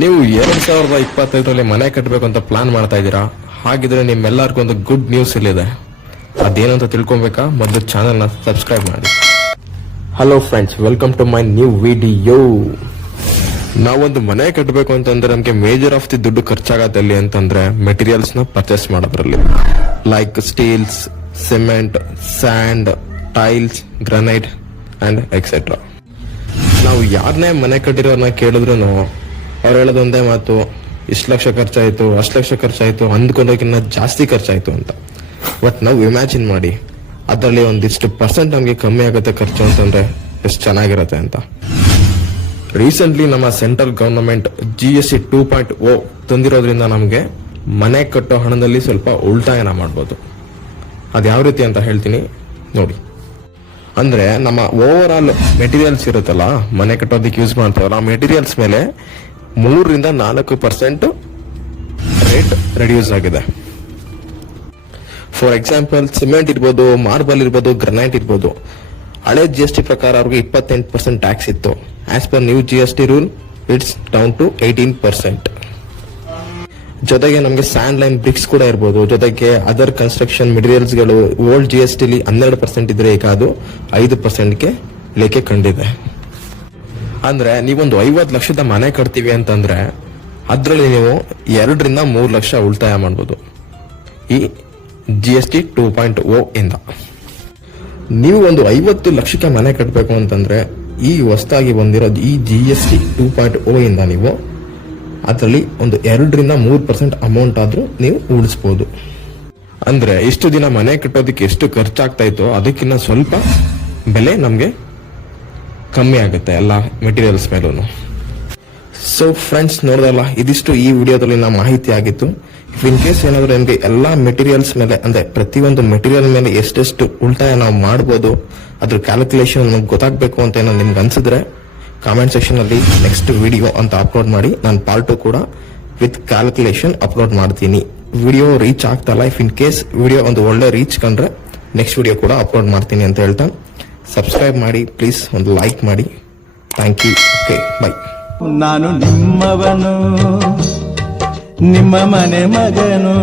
ನೀವು 2025ರಲ್ಲಿ ಮನೆ ಕಟ್ಟಬೇಕು ಅಂತ ಪ್ಲಾನ್ ಮಾಡ್ತಾ ಇದ್ದೀರಾ? ಹಾಗಿದ್ರೆ ನಿಮ್ಮೆಲ್ಲರಿಗೂ ಒಂದು ಗುಡ್ ನ್ಯೂಸ್ ಇಲ್ಲಿದೆ. ಅದೇನಂತ ತಿಳ್ಕೊಬೇಕಾ? ಮೊದಲು ಚಾನಲ್ನ ಸಬ್ಸ್ಕ್ರೈಬ್ ಮಾಡಿ. Hello friends, welcome to my new video. ನಾವೊಂದು ಮನೆ ಕಟ್ಟಬೇಕು ಅಂತಂದ್ರೆ ನಮಗೆ ಮೇಜರ್ ಆಫ್ ದಿ ದುಡ್ಡು ಖರ್ಚಾಗತ್ತಲ್ಲಿ ಅಂತಂದ್ರೆ ಮೆಟೀರಿಯಲ್ಸ್ ನ ಪರ್ಚೇಸ್ ಮಾಡೋದ್ರಲ್ಲಿ, like steels, cement, sand, tiles, granite and etcetera. ನಾವು ಯಾರನ್ನೇ ಮನೆ ಕಟ್ಟಿರೋರ್ನ ಕೇಳಿದ್ರು ಅವ್ರು ಹೇಳೋದು ಒಂದೇ ಮಾತು, ಇಷ್ಟು ಲಕ್ಷ ಖರ್ಚಾಯ್ತು, ಅಷ್ಟು ಲಕ್ಷ ಖರ್ಚಾಯ್ತು, ಅಂದ್ಕೊಂಡೋಗಿನ್ನ ಜಾಸ್ತಿ ಖರ್ಚಾಯ್ತು ಅಂತ. ಬಟ್ ನಾವು ಇಮ್ಯಾಜಿನ್ ಮಾಡಿ, ಅದರಲ್ಲಿ ಒಂದಿಷ್ಟು ಪರ್ಸೆಂಟ್ ನಮಗೆ ಕಮ್ಮಿ ಆಗುತ್ತೆ ಖರ್ಚು ಅಂತಂದ್ರೆ ಎಷ್ಟು ಚೆನ್ನಾಗಿರುತ್ತೆ ಅಂತ. ರೀಸೆಂಟ್ಲಿ ನಮ್ಮ ಸೆಂಟ್ರಲ್ ಗವರ್ನಮೆಂಟ್ GST 2.0 ತಂದಿರೋದ್ರಿಂದ ನಮಗೆ ಮನೆ ಕಟ್ಟೋ ಹಣದಲ್ಲಿ ಸ್ವಲ್ಪ ಉಳಿತಾಯನ ಮಾಡ್ಬೋದು. ಅದು ಯಾವ ರೀತಿ ಅಂತ ಹೇಳ್ತೀನಿ ನೋಡಿ. ಅಂದ್ರೆ ನಮ್ಮ ಓವರ್ ಆಲ್ ಮೆಟೀರಿಯಲ್ಸ್ ಇರುತ್ತಲ್ಲ, ಮನೆ ಕಟ್ಟೋದಕ್ಕೆ ಯೂಸ್ ಮಾಡ್ತಾವಲ್ಲ, ಆ ಮೆಟೀರಿಯಲ್ಸ್ ಮೇಲೆ 3ರಿಂದ 4% ರೇಟ್ ರೆಡ್ಯೂಸ್ ಆಗಿದೆ. ಫಾರ್ ಎಕ್ಸಾಂಪಲ್, ಸಿಮೆಂಟ್ ಇರ್ಬೋದು, ಮಾರ್ಬಲ್ ಇರ್ಬೋದು, ಗ್ರನೈಟ್ ಇರ್ಬೋದು. ಹಳೆ GST ಪ್ರಕಾರ ಅವ್ರಿಗೆ 28% ಟ್ಯಾಕ್ಸ್ ಇತ್ತು. As per new GST rule it's down to 18%. ಜೊತೆಗೆ ನಮಗೆ ಸ್ಯಾಂಡ್ ಲೈನ್ ಬ್ರಿಕ್ಸ್ ಕೂಡ ಇರ್ಬೋದು. ಜೊತೆಗೆ ಅದರ್ ಕನ್ಸ್ಟ್ರಕ್ಷನ್ ಮೆಟೀರಿಯಲ್ಸ್ ಗಳು ಓಲ್ಡ್ GST 12% ಇದ್ರೆ ಈಗ ಅದು 5%ಗೆ ಇಳಿಕೆ ಕಂಡಿದೆ. ಅಂದ್ರೆ ನೀವೊಂದು 50 ಲಕ್ಷದ ಮನೆ ಕಟ್ತೀವಿ ಅಂತಂದ್ರೆ ಅದ್ರಲ್ಲಿ ನೀವು 2ರಿಂದ 3 ಲಕ್ಷ ಉಳಿತಾಯ ಮಾಡ್ಬೋದು ಈ GST 2.0 ಇಂದ. ನೀವು ಒಂದು 50 ಲಕ್ಷಕ್ಕೆ ಮನೆ ಕಟ್ಟಬೇಕು ಅಂತಂದ್ರೆ ಈ ಹೊಸದಾಗಿ ಬಂದಿರೋದು ಈ GST 2.0 ಇಂದ ನೀವು ಅದರಲ್ಲಿ ಒಂದು 2ರಿಂದ 3% ಅಮೌಂಟ್ ಆದ್ರೂ ನೀವು ಉಳಿಸಬಹುದು. ಅಂದ್ರೆ ಇಷ್ಟು ದಿನ ಮನೆ ಕಟ್ಟೋದಕ್ಕೆ ಎಷ್ಟು ಖರ್ಚಾಗ್ತಾ ಇತ್ತು ಅದಕ್ಕಿಂತ ಸ್ವಲ್ಪ ಬೆಲೆ ನಮ್ಗೆ ಕಮ್ಮಿ ಆಗುತ್ತೆ ಎಲ್ಲ ಮೆಟೀರಿಯಲ್ಸ್ ಮೇಲೂ. ಸೊ ಫ್ರೆಂಡ್ಸ್, ನೋಡಿದಲ್ಲ, ಇದಿಷ್ಟು ಈ ವಿಡಿಯೋದಲ್ಲಿ ಮಾಹಿತಿ ಆಗಿತ್ತು. ಇಫ್ ಇನ್ ಕೇಸ್ ಏನಾದ್ರು ನಿಮಗೆ ಎಲ್ಲಾ ಮೆಟೀರಿಯಲ್ಸ್ ಮೇಲೆ, ಅಂದ್ರೆ ಪ್ರತಿಯೊಂದು ಮೆಟೀರಿಯಲ್ ಮೇಲೆ ಎಷ್ಟೆಷ್ಟು ಉಳಿತಾಯ ನಾವು ಮಾಡಬಹುದು ಅದ್ರ ಕ್ಯಾಲ್ಕುಲೇಷನ್ ನಮ್ಗೆ ಗೊತ್ತಾಗಬೇಕು ಅಂತ ಏನೋ ನಿಮ್ಗೆ ಅನ್ಸಿದ್ರೆ ಕಾಮೆಂಟ್ ಸೆಕ್ಷನ್ ಅಲ್ಲಿ ನೆಕ್ಸ್ಟ್ ವಿಡಿಯೋ ಅಂತ ಅಪ್ಲೋಡ್ ಮಾಡಿ. ನಾನು ಪಾರ್ಟ್ 2 ಕೂಡ ವಿತ್ ಕ್ಯಾಲ್ಕುಲೇಷನ್ ಅಪ್ಲೋಡ್ ಮಾಡ್ತೀನಿ. ವಿಡಿಯೋ ರೀಚ್ ಆಗ್ತಲ್ಲ, ಇಫ್ ಇನ್ ಕೇಸ್ ವಿಡಿಯೋ ಒಂದು ಒಳ್ಳೆ ರೀಚ್ ಕಂಡ್ರೆ ನೆಕ್ಸ್ಟ್ ವಿಡಿಯೋ ಕೂಡ ಅಪ್ಲೋಡ್ ಮಾಡ್ತೀನಿ ಅಂತ ಹೇಳ್ತಾ ಸಬ್ಸ್ಕ್ರೈಬ್ ಮಾಡಿ, ಪ್ಲೀಸ್ ಒಂದು ಲೈಕ್ ಮಾಡಿ. Thank you. Okay, bye. ನಾನು ನಿಮ್ಮವನು, ನಿಮ್ಮ ಮನೆ ಮಗನು.